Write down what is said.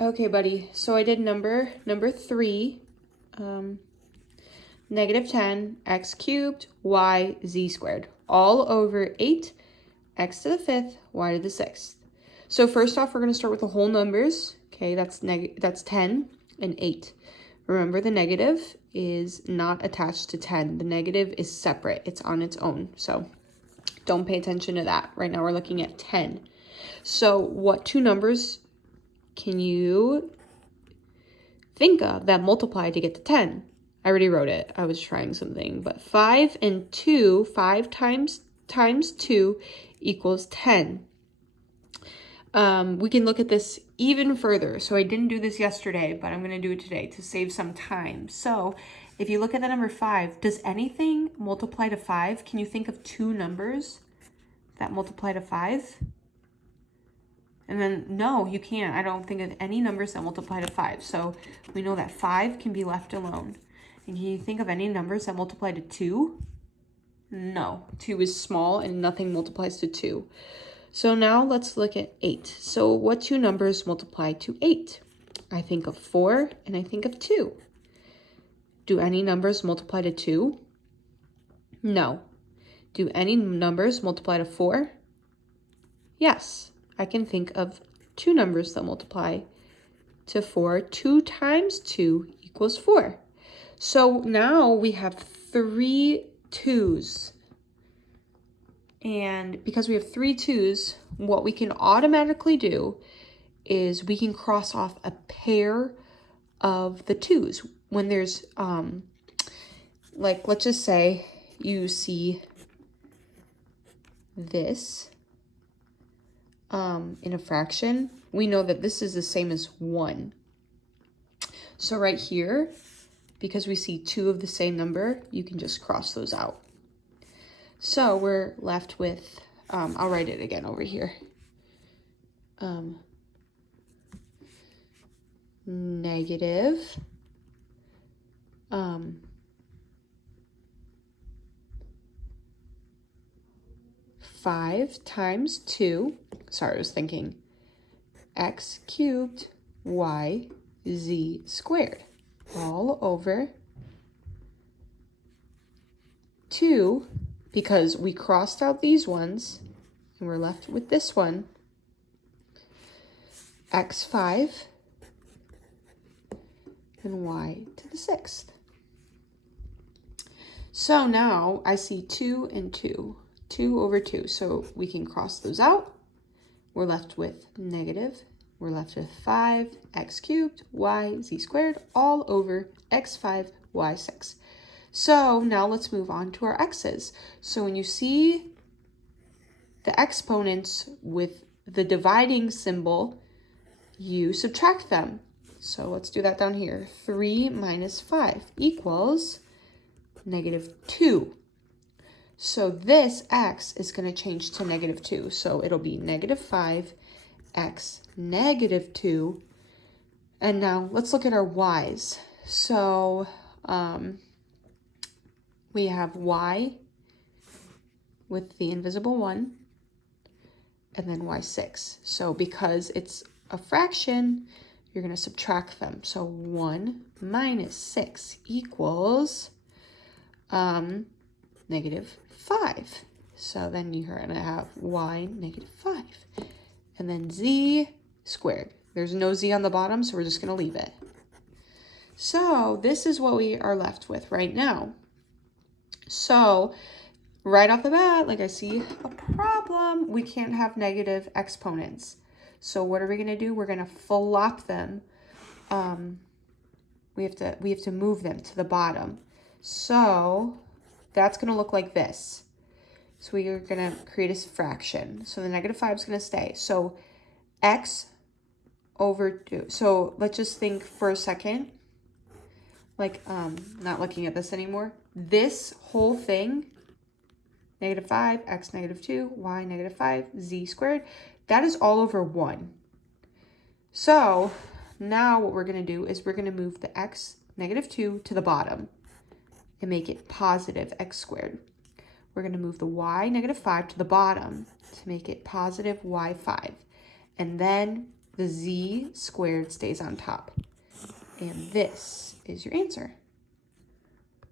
Okay, buddy. So I did number 3, negative 10 x cubed y z squared, all over 8 x to the 5th y to the 6th. So first off, we're going to start with the whole numbers. Okay, that's 10 and 8. Remember, the negative is not attached to 10. The negative is separate. It's on its own. So don't pay attention to that. Right now we're looking at 10. So what two numbers can you think of that multiply to get to 10? I already wrote it. I was trying something. But 5 and 2, 5 times 2 equals 10. We can look at this even further. So I didn't do this yesterday, but I'm going to do it today to save some time. So if you look at the number 5, does anything multiply to 5? Can you think of two numbers that multiply to 5? And then, no, you can't. I don't think of any numbers that multiply to 5. So we know that 5 can be left alone. And can you think of any numbers that multiply to 2? No, 2 is small and nothing multiplies to 2. So now let's look at 8. So what two numbers multiply to 8? I think of 4 and I think of 2. Do any numbers multiply to 2? No. Do any numbers multiply to 4? Yes. I can think of two numbers that multiply to 4. 2 times 2 equals 4. So now we have 3 2's. And because we have 3 2's, what we can automatically do is we can cross off a pair of the 2's. When there's, like, let's just say you see this in a fraction, we know that this is the same as 1. So right here, because we see 2 of the same number, you can just cross those out. So we're left with, I'll write it again over here. Negative 5 times 2, sorry, I was thinking, x cubed y z squared, all over 2, because we crossed out these ones, and we're left with this one, x5 and y to the 6th. So now I see 2 and 2. 2 over 2, so we can cross those out. We're left with negative. We're left with 5 x cubed y z squared all over x5 y6. So now let's move on to our x's. So when you see the exponents with the dividing symbol, you subtract them. So let's do that down here. 3 minus 5 equals negative 2. So this x is going to change to negative 2. So it'll be negative 5 x negative 2. And now let's look at our y's. So we have y with the invisible 1 and then y6. So because it's a fraction, you're going to subtract them. So 1 minus 6 equals negative 5. So then you're going to have y negative 5. And then z squared. There's no z on the bottom, so we're just going to leave it. So this is what we are left with right now. So right off the bat, like I see a problem, we can't have negative exponents. So what are we going to do? We're going to flop them. We have to move them to the bottom. So that's going to look like this. So we are going to create a fraction. So the negative 5 is going to stay. So x over 2. So let's just think for a second, like not looking at this anymore. This whole thing, negative 5, x negative 2, y negative 5, z squared, that is all over 1. So now what we're going to do is we're going to move the x negative 2 to the bottom and make it positive x squared. We're going to move the y negative 5 to the bottom to make it positive y5. And then the z squared stays on top. And this is your answer.